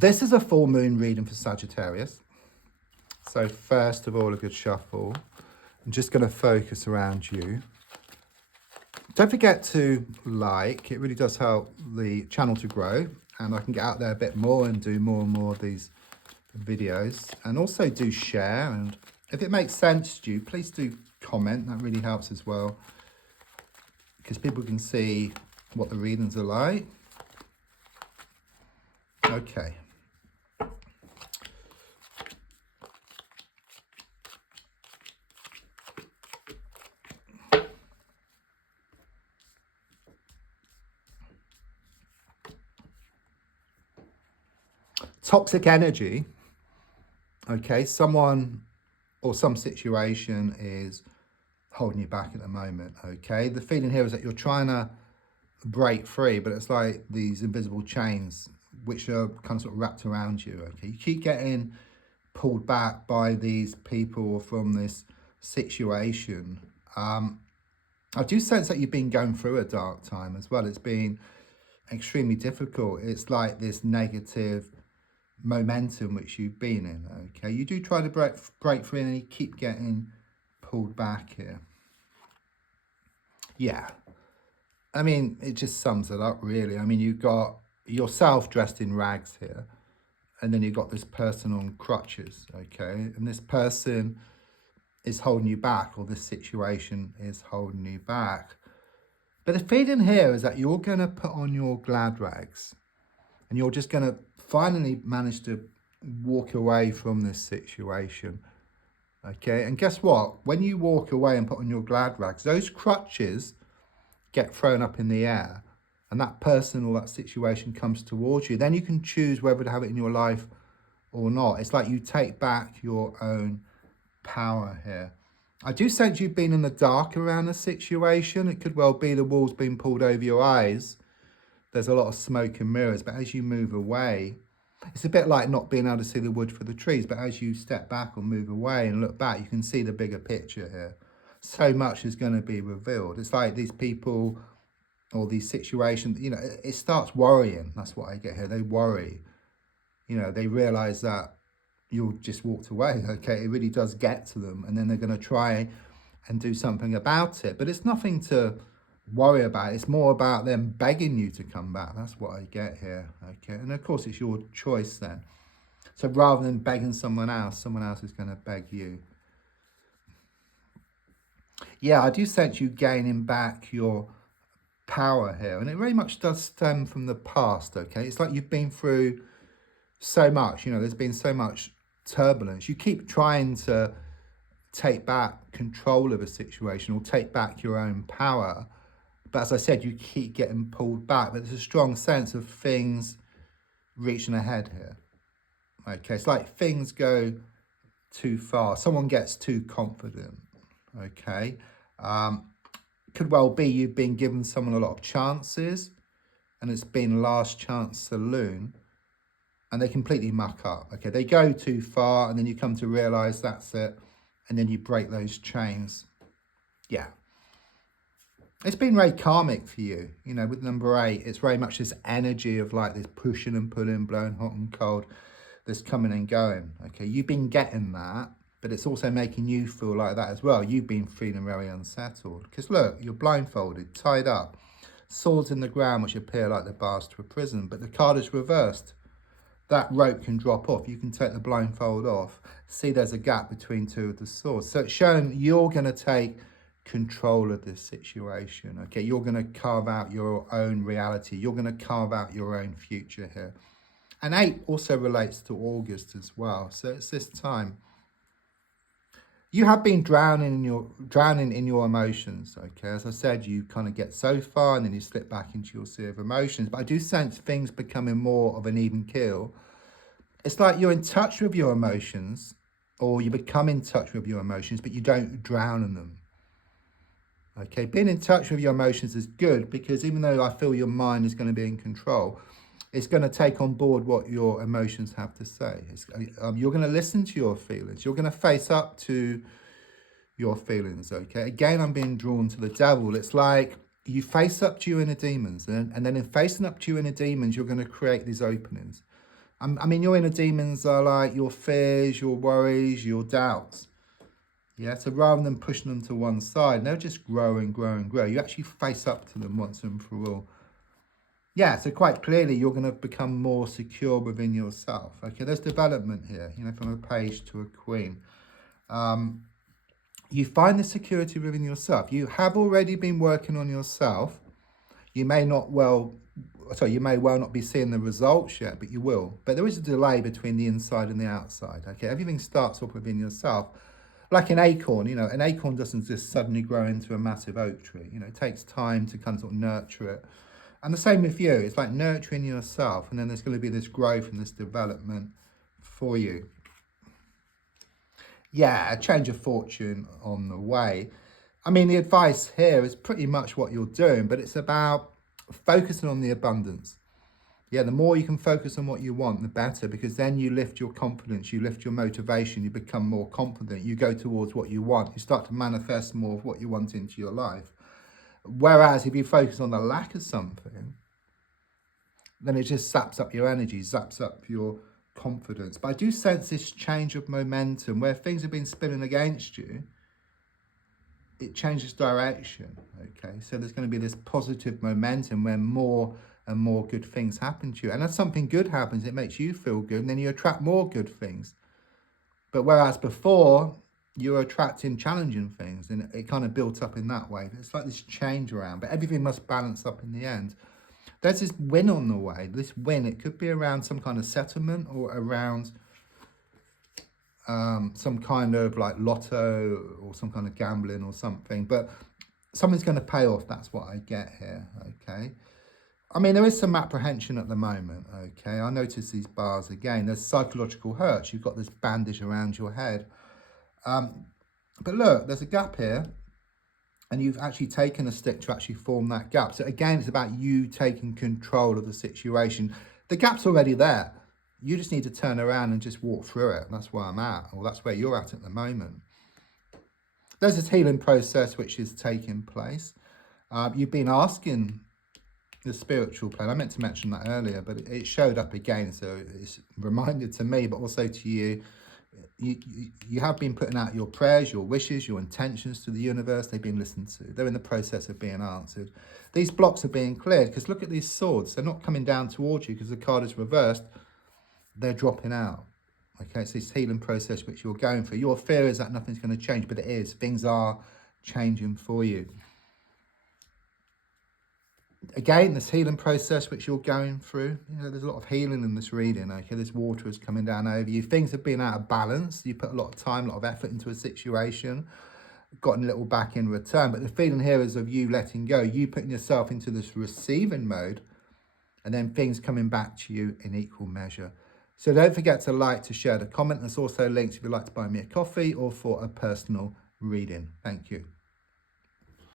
This is a full moon reading for Sagittarius. So first of all, a good shuffle. I'm just going to focus around you. Don't forget to like, it really does help the channel to grow, and I can get out there a bit more and do more and more of these videos, and also do share, and if it makes sense to you, please do comment. That really helps as well, because people can see what the readings are like. Okay. Toxic energy. Okay, someone or some situation is holding you back at the moment. Okay, the feeling here is that you're trying to break free, but it's like these invisible chains which are kind of sort of wrapped around you. Okay, you keep getting pulled back by these people from this situation. I do sense that you've been going through a dark time as well. It's been extremely difficult. It's like this negative momentum which you've been in. Okay, you do try to break free, and you keep getting pulled back here. Yeah, I mean, it just sums it up really. I mean, you've got yourself dressed in rags here, and then you've got this person on crutches. Okay, and this person is holding you back, or this situation is holding you back. But the feeling here is that you're going to put on your glad rags, and you're just going to finally manage to walk away from this situation. Okay, and guess what? When you walk away and put on your glad rags, those crutches get thrown up in the air, and that person or that situation comes towards you. Then you can choose whether to have it in your life or not. It's like you take back your own power here. I do sense you've been in the dark around a situation. It could well be the wall's been pulled over your eyes. There's a lot of smoke and mirrors, but as you move away, it's a bit like not being able to see the wood for the trees, but as you step back or move away and look back, you can see the bigger picture here. So much is going to be revealed. It's like these people or these situations, you know, it starts worrying. That's what I get here. They worry. You know, they realize that you just walked away. Okay, it really does get to them, and then they're going to try and do something about it. But it's nothing to worry about. It's more about them begging you to come back. That's what I get here. Okay, and of course it's your choice then. So rather than begging someone else is going to beg you. Yeah, I do sense you gaining back your power here, and it very much does stem from the past. Okay, it's like you've been through so much. You know, there's been so much turbulence. You keep trying to take back control of a situation or take back your own power, but as I said, you keep getting pulled back. But there's a strong sense of things reaching ahead here. Okay, it's like things go too far. Someone gets too confident. Okay, could well be you've been given someone a lot of chances, and it's been last chance saloon, and they completely muck up. Okay, they go too far, and then you come to realize that's it, and then you break those chains. Yeah. It's been very karmic for you, you know, with number 8. It's very much this energy of like this pushing and pulling, blowing hot and cold, this coming and going. Okay, you've been getting that, but it's also making you feel like that as well. You've been feeling very unsettled. Because look, you're blindfolded, tied up, swords in the ground which appear like the bars to a prison, but the card is reversed. That rope can drop off. You can take the blindfold off. See, there's a gap between two of the swords. So it's showing you're going to take control of this situation. Okay, you're going to carve out your own reality. You're going to carve out your own future here. And 8 also relates to August as well. So it's this time. You have been drowning in your emotions. Okay, as I said, you kind of get so far and then you slip back into your sea of emotions. But I do sense things becoming more of an even keel. It's like you're in touch with your emotions, or you become in touch with your emotions, but you don't drown in them. Okay, being in touch with your emotions is good, because even though I feel your mind is going to be in control, it's going to take on board what your emotions have to say. You're going to listen to your feelings. You're going to face up to your feelings, okay? Again, I'm being drawn to the devil. It's like you face up to your inner demons, and then in facing up to your inner demons, you're going to create these openings. I mean, your inner demons are like your fears, your worries, your doubts. Yeah, so rather than pushing them to one side, they'll just grow and grow and grow. You actually face up to them once and for all. Yeah, so quite clearly you're going to become more secure within yourself. Okay, there's development here, you know, from a page to a queen. You find the security within yourself. You have already been working on yourself. You may well not be seeing the results yet, but you will. But there is a delay between the inside and the outside. Okay, everything starts off within yourself. Like an acorn, you know, an acorn doesn't just suddenly grow into a massive oak tree. You know, it takes time to kind of sort of nurture it. And the same with you. It's like nurturing yourself, and then there's going to be this growth and this development for you. Yeah, a change of fortune on the way. I mean, the advice here is pretty much what you're doing, but it's about focusing on the abundance. Yeah, the more you can focus on what you want, the better, because then you lift your confidence, you lift your motivation, you become more confident, you go towards what you want, you start to manifest more of what you want into your life. Whereas if you focus on the lack of something, then it just saps up your energy, zaps up your confidence. But I do sense this change of momentum where things have been spinning against you. It changes direction. Okay, so there's going to be this positive momentum where more and more good things happen to you. And as something good happens, it makes you feel good, and then you attract more good things. But whereas before, you were attracting challenging things, and it kind of built up in that way. It's like this change around, but everything must balance up in the end. There's this win on the way. This win, it could be around some kind of settlement or around some kind of like lotto or some kind of gambling or something. But something's going to pay off. That's what I get here. Okay. I mean, there is some apprehension at the moment. Okay. I notice these bars again. There's psychological hurts. You've got this bandage around your head. But look, there's a gap here. And you've actually taken a stick to actually form that gap. So again, it's about you taking control of the situation. The gap's already there. You just need to turn around and just walk through it. That's where I'm at, or that's where you're at the moment. There's this healing process which is taking place. You've been asking the spiritual plane. I meant to mention that earlier, but it showed up again. So it's reminded to me, but also to you. You have been putting out your prayers, your wishes, your intentions to the universe. They've been listened to. They're in the process of being answered. These blocks are being cleared because look at these swords. They're not coming down towards you because the card is reversed. They're dropping out. Okay, it's this healing process which you're going through. Your fear is that nothing's going to change, but it is. Things are changing for you. Again, this healing process which you're going through, you know, there's a lot of healing in this reading. Okay, this water is coming down over you. Things have been out of balance. You put a lot of time, a lot of effort into a situation, gotten a little back in return. But the feeling here is of you letting go, you putting yourself into this receiving mode, and then things coming back to you in equal measure. So don't forget to like, to share, to comment. There's also links if you'd like to buy me a coffee or for a personal reading. Thank you.